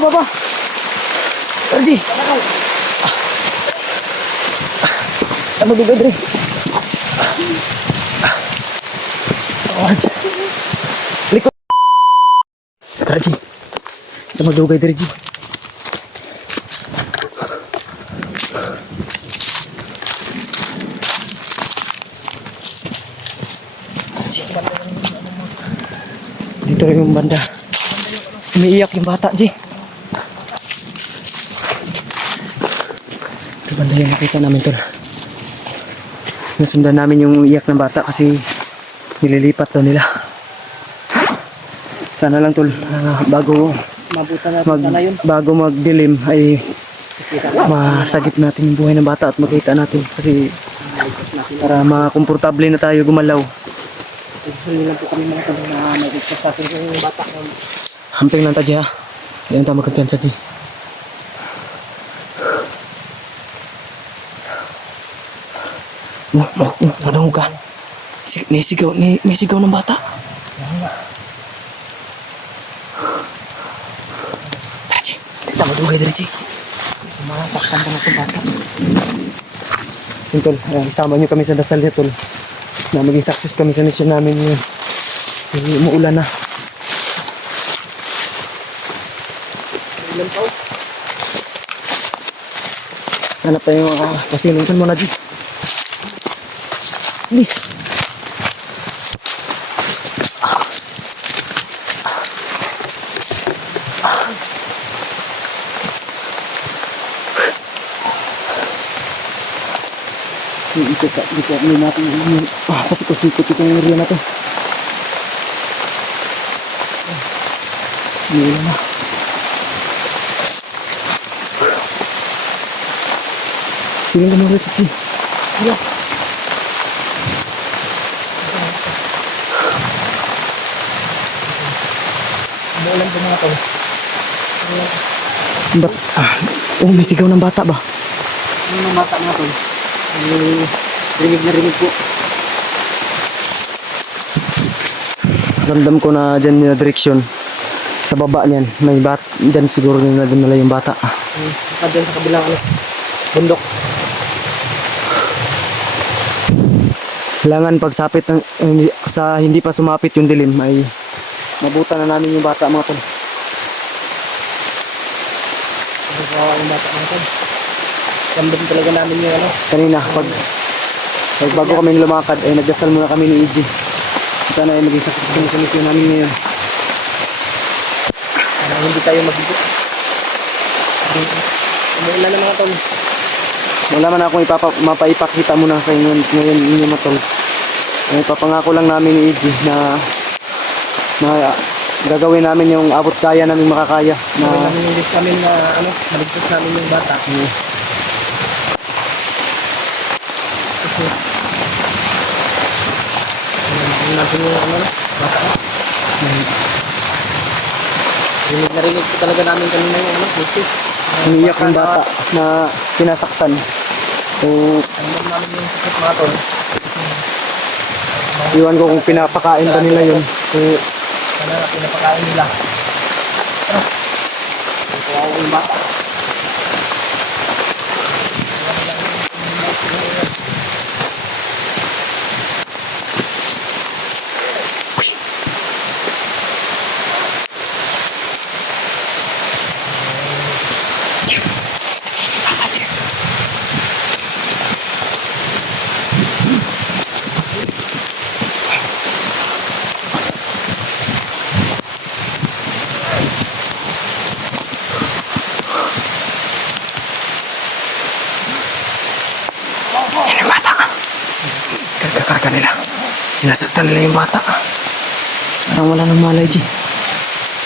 baba. Arji. Ano dugay dre? Arji. Likod. Arji. Ano dugay dre, Ji? Dito rin yung banda. Umiiyak yung bata, Ji. Ito banda yung nakita namin, tol. Nasundan namin yung iyak ng bata kasi nililipat daw nila. Sana lang, tol, bago bago magdilim ay masagip natin yung buhay ng bata at makita natin kasi para makomportable na tayo gumalaw. Hindi lang po kami mga tanong na nag-request natin yung bata. Hamping lang tayo, ha? Yan tayo magkampiyansa, Ji. Nadungo ka. May sigaw ng bata. Tara, Ji. Kita mo dugay dito, Ji. Masaktan ka na itong bata. Yun, tol. Isama nyo kami sa dasal niya, tol. Na maging success kami sa mission namin yun. Kasi umuulan na. Hanap tayo yung pasilungan mo na, Ji. Please. Dito natin yung pasikot-sikot itong area na to. Umuulan na. Siling ka mo ulit, Ji. Iya. Umuulan po mga to. Ba't? May sigaw ng bata ba? Ano ng bata mga to? Ringid na ringid po. Ramdam ko na dyan na direksyon. Sa baba niyan. May bat. Dyan siguro na dinala yung bata. Dyan sa kabilang bundok. Kailangan pagsapit ng, sa hindi pa sumapit yung dilim ay mabuta na namin yung bata mga tol. Kawawa yung bata mga to. Ramdam talaga namin yung Kanina bago kami lumakad ay nagdasal muna kami ni EJ. Sana ay maging sakit yung komisyon namin ngayon. Sana hindi tayo mabigot. Umuulan na mga tol. Wala man akong mapaipakita muna sa inyo ngayon inyo mga tol. Papangako lang namin ni EJ na gagawin namin yung abot kaya namin makakaya na namin yung list namin na maligtas namin yung bata. Kasi natin yung bata na. Narinig ko talaga namin kanina yung misis. umiiyak ng bata na sinasaktan. So, Alam namin yung sakit mga tol. iwan ko kung pinapakain ba nila yun. So, Sana pinapakain nila. Kawawa yung bata. yan yung bata. Karga nila. Sinasaktan nila yung bata. Parang wala nang malay, Ji.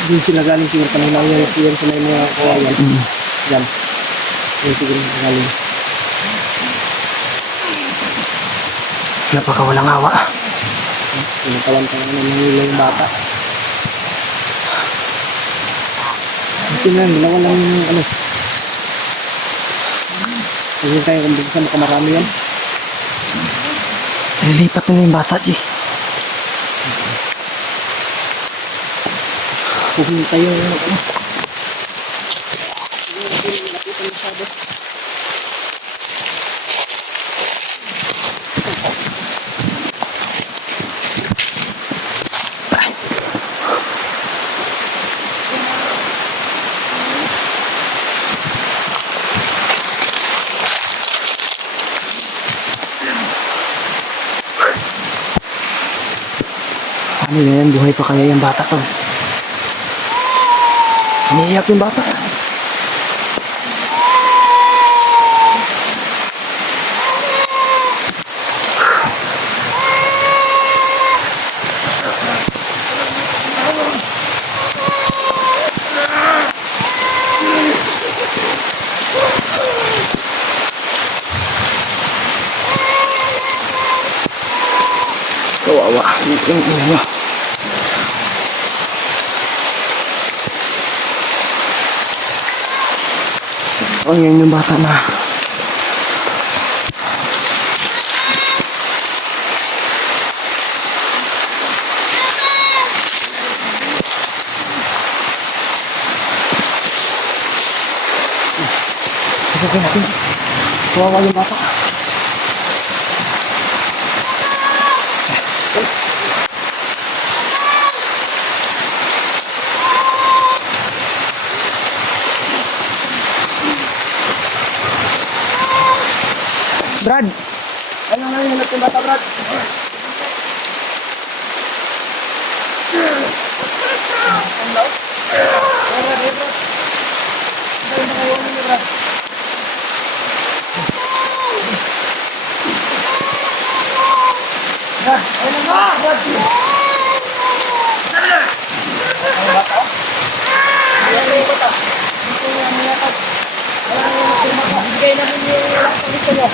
Hindi sila galing siguro kanina yan sa may mga kawayan. Yan. Yan siguro galing. Napakawalang awa. Pinatawan ka naman nila yung bata. Ito nga, nawalan yung Hindi tayo kung bigyan makamarami yan. Nililipat nila yung bata, Ji. Pupunta tayo ito masyado. Ano na yan? Buhay pa kaya yung bata to? Umiiyak yung bata. Kawawa. Yung ina niya. Oh, yan yung bata na. Sasabihin natin siya. Kawawa yung bata. Brad! Ano na yung natin bata, Brad? Bigay namin yung lakas ng gusto nyo.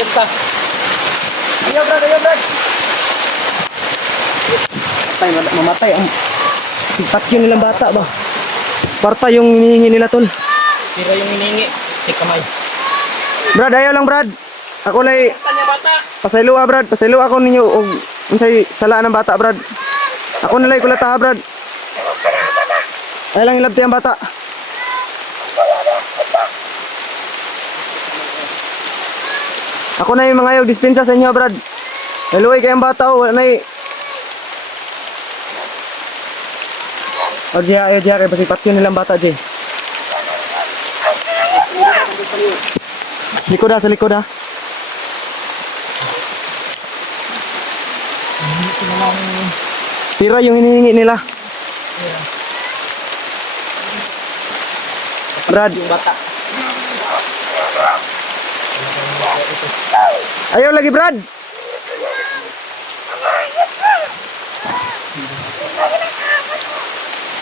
Ito. Ayaw, Brad, ayaw, Brad. Patay, mamatay. Ang sipat yun nilang bata ba? Parta yung hinihingi nila tol. Tira yung hinihingi. Tik kamay. Brad, ayaw lang Brad. Ako lay Kanya bata. pasaylo Brad. Pasaylo ako ninyo og unsay sala ng bata Brad. Ako na lay kulata Brad. Ayaw lang ilabti ang bata. Ako na yung mga yung dispensa sa inyo Brad. Eloy kayong bata o wala na O diya, ayaw diya kay basipat yun nilang bata Jay. Likod sa likod ha. Tira yung hinihingi nila. Brad, Yung bata. ayaw lagi Brad.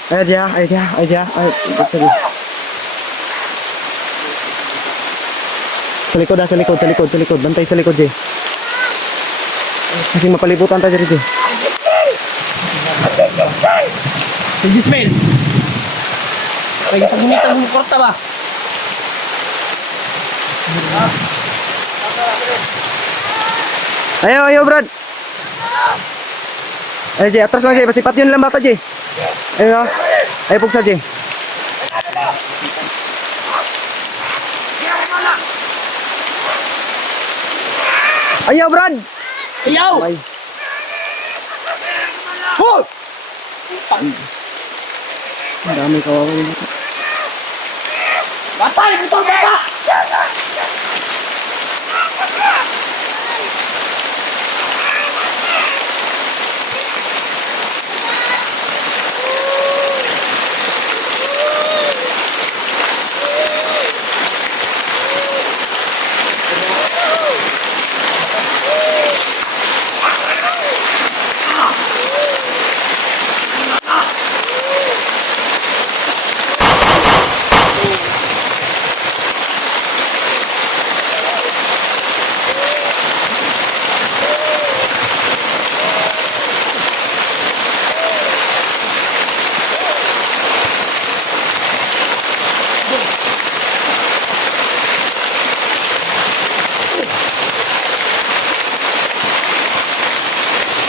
Ayaw diya, ayaw diya, ayaw diya. Ba't sabi? Sa likod ha, sa likod, sa likod, sa likod. Bantay sa likod Jay. Kasi mapalibutan tayo dito. Si Gismail. Lagi pagmunitan ng korta ba? Ayaw, ayaw Brad. Ay Jay, atras lang Jay. Basipat yun lang bata Jay. Ayaw ha. Ayaw pugsa Jay. Ayaw, Brad! Ayaw! Ay. Hoy! Ang dami kawawa yun. Batay! Butang bata!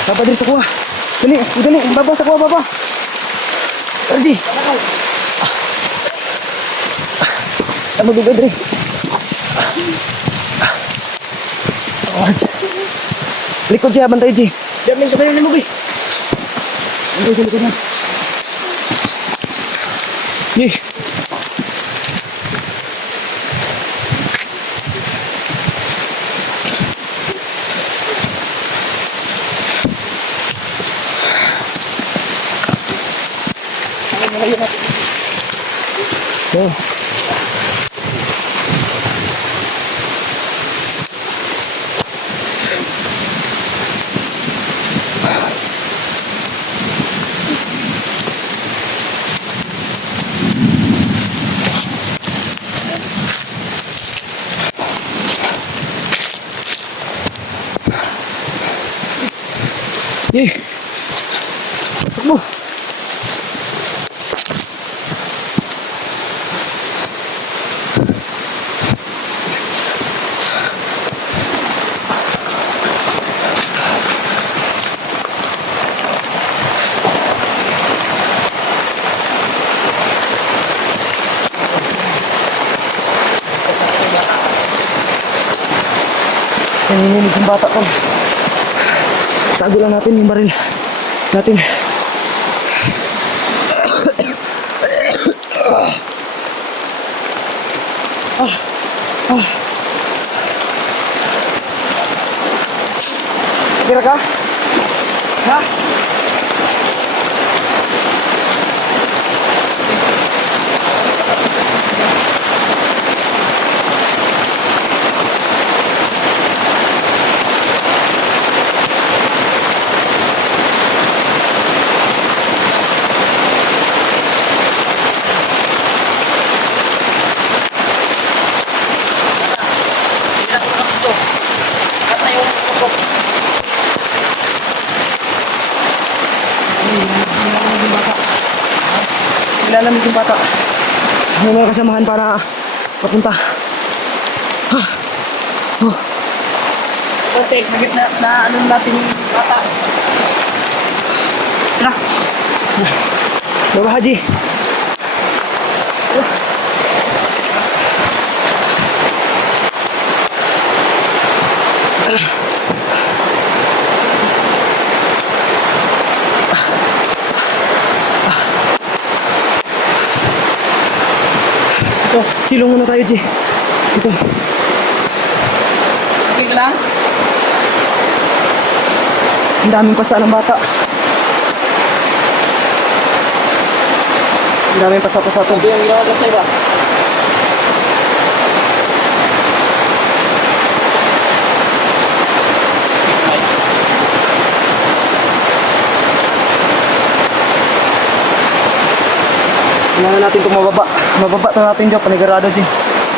Baba diri sa kuha. Dali, dali, baba sa kuha, baba. Arji. Ano dugay diri? Likod siya, bantay Ji. Diyan may sabayan ni Mugi. Bantay sa likod na. Ji. Oh. Ye. Takbo. Nanginginig yung bata ko. Tago lang natin yung baril natin. Kira ka? Ha? Nilalamig yung bata. May mga kasamahan para papunta. Kontek, na ano natin yung bata. Tara. Baba Haji. Ito, silong muna tayo, Ji. Ito. Okay ka lang? Ang daming pasa ng bata. Ang daming pasa-pasa to. Sabi ang ginawa ko sa iba. Kailangan natin itong mababa. Mababa na natin dyan, panigarado dyan.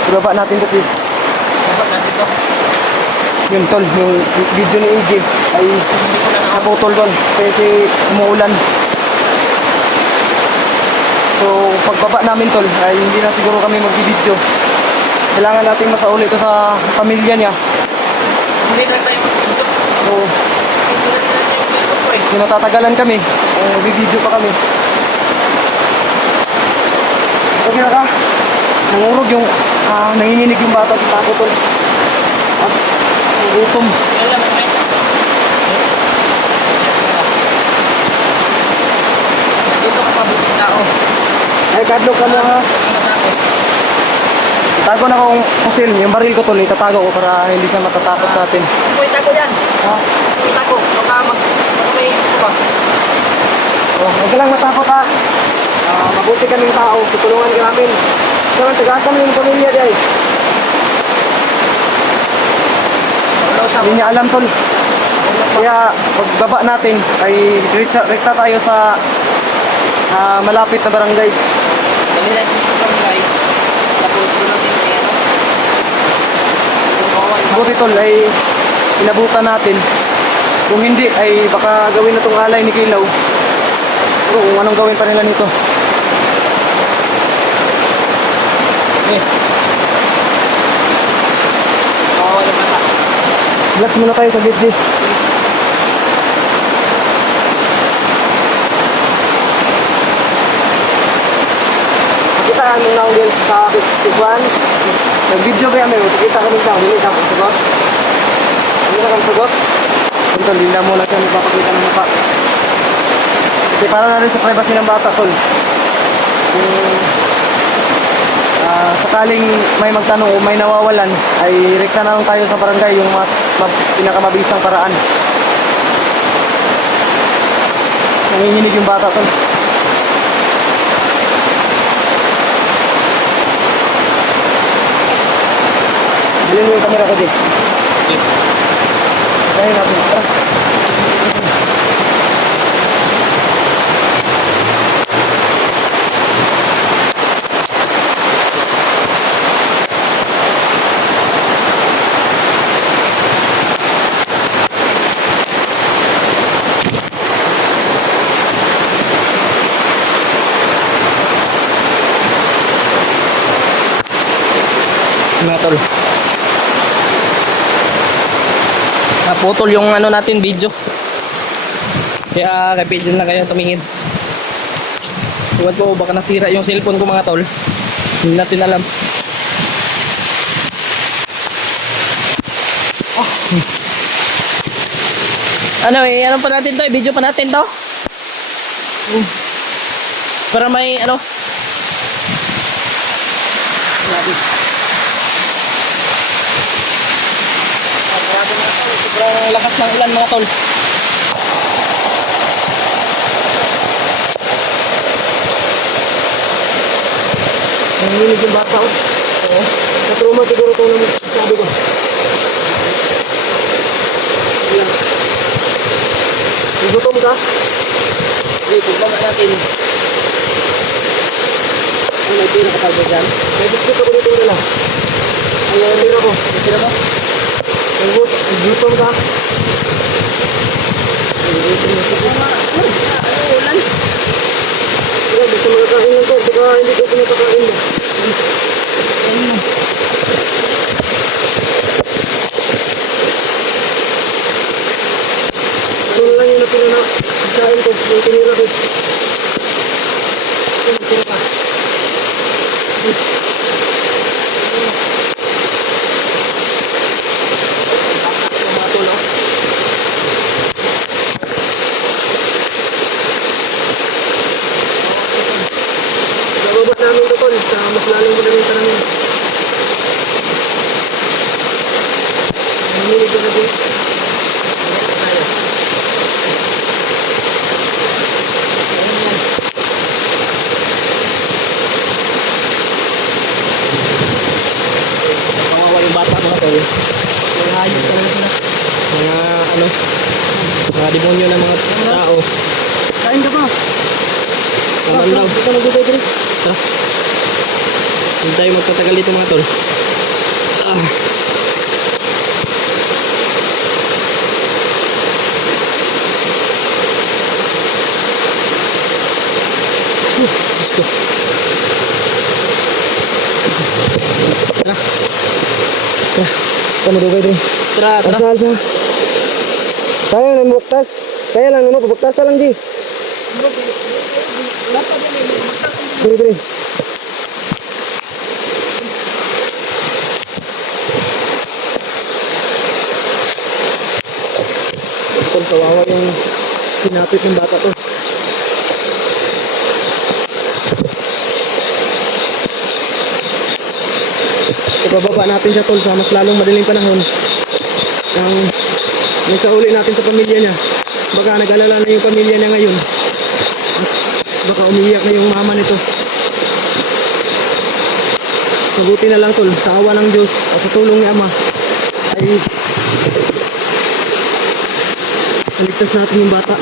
Ibaba natin ito. Dapat natin to. Yung tol, yung video ni AJ ay naputol doon kasi umuulan. So pagbaba namin tol ay hindi na siguro kami mag-video. Kailangan natin masauli ito sa pamilya niya. Hindi na tayo mag-video. So Sisilat na natin yung cellphone ko eh. kung natatagalan kami, mag-video pa kami. Okay na ka? Nangurog yung nanginginig yung bata sa tako tol. At ang gutom. Alam Ay, kadlok ka mo ha. Itago na kong pusil, yung baril ko tol, itatago ko para hindi siya matatakot sa atin. Uy, tako yan. Ha? Uy, tako. Baka may ito pa. Oh, huwag ka lang matakot ha. Mabuti kaming tao. Tutulungan ka namin. Ito lang, tagasan mo yung pamilya dahil. Hindi niya alam tol. Kaya pagbaba natin ay rekta tayo sa malapit na barangay. Kanila yung sa barangay. Tapos doon natin kaya ano. Buti tol ay inabutan natin. Kung hindi ay baka gawin na tong alay ni Kilaw. Pero kung anong gawin pa nila nito. Kawawa ng bata. Relax muna tayo sa video. Kita kami nang din sa Tiguan. Nag-video ba kami? Kita kami nang hindi ka sagot. Hindi ka kami sagot. Tol, hindi na muna siya magpapakita ng mukha. Kasi para na rin sa privacy ng bata tol. Kung sakaling may magtanong o may nawawalan ay rekta na lang tayo sa barangay yung mas pinakamabisang paraan. Nanginginig yung bata tol. Dalhin mo yung camera ko din. Dalhin natin. Tara. Mga tol. Naputol yung ano natin video. Kaya kay video na kayo tumingin. Tuwad ko baka nasira yung cellphone ko mga tol. Hindi natin alam. Ano ano pa natin to? Video pa natin to? Para may ano? Sobrang lakas ng ulan mga tol. Nanginginig yung bata. Oo. Sa trauma siguro ito naman sabi ko. Ayan. Gutom ka? Okay, pagbaga natin. Ano may pira ka pa dyan? May biscuit ako dito nila. Ayan, tira ko. Tira mo? Gutom ka? Ano ulan? Ayan, gusto mo nakain lang to. Baka hindi ko pinapakain mo. Ito lang yung napila na kain ko. Yung tinira ko. Ito, tira ka. Nababa namin ito tol. Sa mas lalim ko na rin namin. Nanginig ko na din. Tayo. Kawawa yung bata mga tol. Mga hayop talaga sila. Mga ano, mga demonyo ng mga tao. Kain ka ba? Kumalaw. Ito nagugay din. Tara. Hindi tayo magtatagal dito mga tol. Let's go. Tara. Ito nagugay din. Tara, tara. Alsa, alsa. Kaya lang mabuktas. Kaya lang naman, pabuktasan lang di. Beri, beri. Ito, kawawa yung sinapit ng bata to. Bababa natin siya tol sa mas lalong madaling panahon. Ang may sauli natin sa pamilya niya. Baka nag-alala na yung pamilya niya ngayon. At baka umiiyak na yung mama nito. Mabuti na lang tol, sa awa ng Diyos at sa tulong ni Ama ay naligtas natin yung bata.